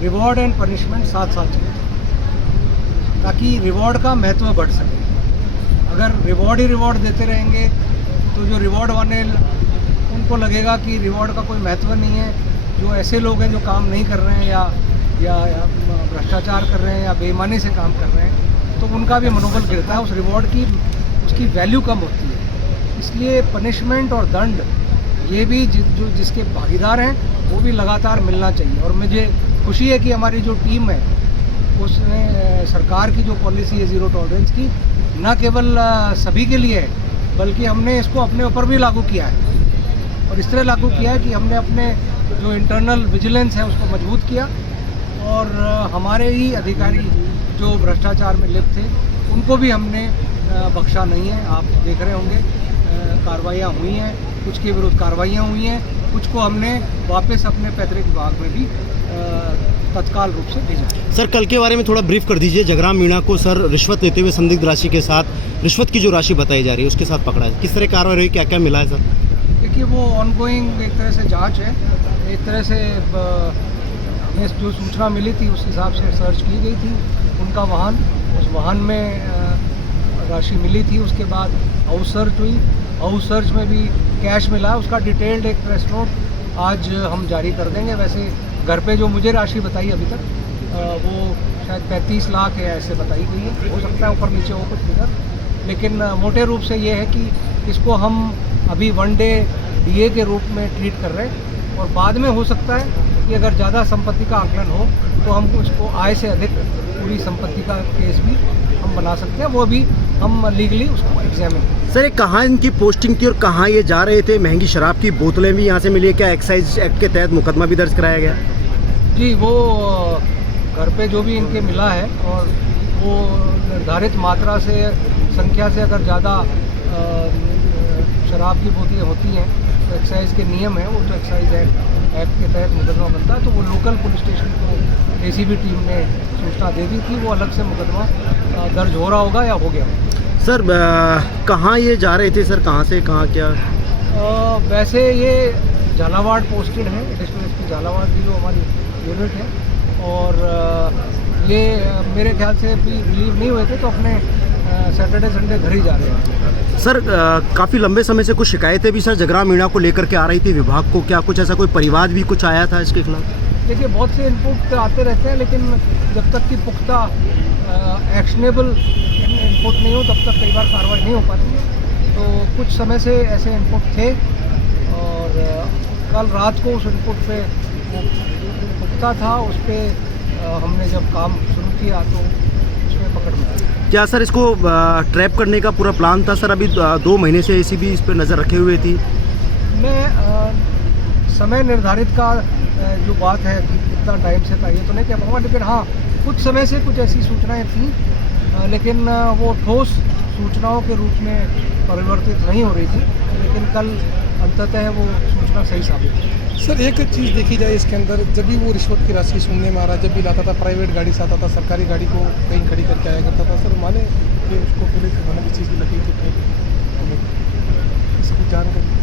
Reward and punishment साथ साथ चले, ताकि रिवॉर्ड का महत्व बढ़ सके। अगर रिवॉर्ड ही रिवॉर्ड देते रहेंगे तो जो रिवॉर्ड वाले उनको लगेगा कि रिवॉर्ड का कोई महत्व नहीं है। जो ऐसे लोग हैं जो काम नहीं कर रहे हैं या भ्रष्टाचार कर रहे हैं या बेईमानी से काम कर रहे हैं, तो उनका भी मनोबल गिरता है, उस रिवॉर्ड की उसकी वैल्यू कम होती है। इसलिए पनिशमेंट और दंड ये भी जो जिसके भागीदार हैं वो भी लगातार मिलना चाहिए। और मुझे खुशी है कि हमारी जो टीम है उसने सरकार की जो पॉलिसी है ज़ीरो टॉलरेंस की, न केवल सभी के लिए है बल्कि हमने इसको अपने ऊपर भी लागू किया है। और इस तरह लागू किया है कि हमने अपने जो इंटरनल विजिलेंस है उसको मजबूत किया और हमारे ही अधिकारी जो भ्रष्टाचार में लिप्त थे उनको भी हमने बख्शा नहीं है। आप देख रहे होंगे कार्रवाइयाँ हुई हैं, कुछ के विरुद्ध कार्रवाइयाँ हुई हैं, कुछ को हमने वापस अपने पैतृक विभाग में भी तत्काल रूप से भेजा। सर कल के बारे में थोड़ा ब्रीफ कर दीजिए। जगराम मीणा को सर रिश्वत लेते हुए संदिग्ध राशि के साथ, रिश्वत की जो राशि बताई जा रही है उसके साथ पकड़ा है, किस तरह कार्रवाई हुई, क्या क्या मिला है सर? देखिए वो ऑनगोइंग एक तरह से जांच है। एक तरह से हमें जो सूचना मिली थी उस हिसाब से सर्च की गई थी उनका वाहन, उस वाहन में राशि मिली थी। उसके बाद हाउस सर्च हुई, हाउस सर्च में भी कैश मिला। उसका डिटेल्ड एक प्रेस नोट आज हम जारी कर देंगे। वैसे घर पे जो मुझे राशि बताई अभी तक वो शायद 35 लाख है ऐसे बताई गई है, हो सकता है ऊपर नीचे हो कुछ फिगर, लेकिन मोटे रूप से ये है कि इसको हम अभी वन डे डीए के रूप में ट्रीट कर रहे हैं और बाद में हो सकता है कि अगर ज़्यादा संपत्ति का आकलन हो तो हम उसको आय से अधिक पूरी संपत्ति का केस भी हम बना सकते हैं, वो भी हम लीगली उसको एग्जामिन। सर ये कहाँ इनकी पोस्टिंग थी और कहाँ ये जा रहे थे? महंगी शराब की बोतलें भी यहाँ से मिली है, क्या एक्साइज एक्ट के तहत मुकदमा भी दर्ज कराया गया? जी वो घर पे जो भी इनके मिला है और वो निर्धारित मात्रा से संख्या से अगर ज़्यादा शराब की बोतलें होती हैं तो एक्साइज के नियम हैं, वो तो एक्साइज एक्ट के तहत मुकदमा बनता है। तो वो लोकल पुलिस स्टेशन को एसीबी टीम ने सूचना दे दी थी, वो अलग से मुकदमा दर्ज हो रहा होगा या हो गया। सर कहाँ ये जा रहे थे सर, कहाँ से कहाँ क्या? वैसे ये झालावाड़ पोस्टेड है, एडिशनल एसपी झालावाड़ की जो हमारी यूनिट है, और ये मेरे ख्याल से भी रिलीव नहीं हुए थे तो अपने सैटरडे संडे घर ही जा रहे हैं। सर काफ़ी लंबे समय से कुछ शिकायतें भी सर जगराम मीणा को लेकर के आ रही थी विभाग को, क्या कुछ ऐसा कोई परिवाद भी कुछ आया था इसके खिलाफ? देखिए बहुत से इनपुट आते रहते हैं, लेकिन जब तक कि पुख्ता एक्शनेबल इनपुट नहीं हो तब तक कई बार कार्रवाई नहीं हो पाती है। तो कुछ समय से ऐसे इनपुट थे और कल रात को उस इनपुट पे वो पुख्ता था, उस पर हमने जब काम शुरू किया तो उसमें पकड़ में आया। क्या सर इसको ट्रैप करने का पूरा प्लान था सर? अभी 2 महीने से एसीबी इस पर नज़र रखे हुए थी। मैं समय निर्धारित का जो बात है कि कितना टाइम से था ये तो नहीं कह पाऊँगा, लेकिन हाँ कुछ समय से कुछ ऐसी सूचनाएं थीं, लेकिन वो ठोस सूचनाओं के रूप में परिवर्तित नहीं हो रही थी, लेकिन कल अंततः वो सूचना सही साबित हुई। सर एक चीज़ देखी जाए इसके अंदर, जब भी वो रिश्वत की राशि सुनने में आ रहा, जब भी लाता था प्राइवेट गाड़ी से आता था, सरकारी गाड़ी को कहीं खड़ी करके आया करता था। सर माने कि उसको पुलिस होने की चीज़ भी लगी थी, इसकी जानकारी।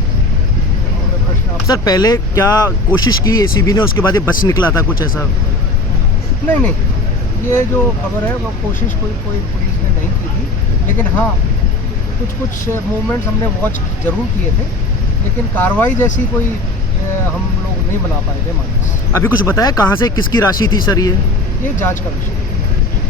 सर पहले क्या कोशिश की एसीबी ने, उसके बाद ये बच निकला था कुछ ऐसा? नहीं, ये जो खबर है वो कोशिश कोई पुलिस ने नहीं की थी, लेकिन हाँ कुछ मूवमेंट्स हमने वॉच जरूर किए थे, लेकिन कार्रवाई जैसी कोई हम लोग नहीं बना पाए थे। अभी कुछ बताया कहाँ से किसकी राशि थी सर? ये जांच का विषय।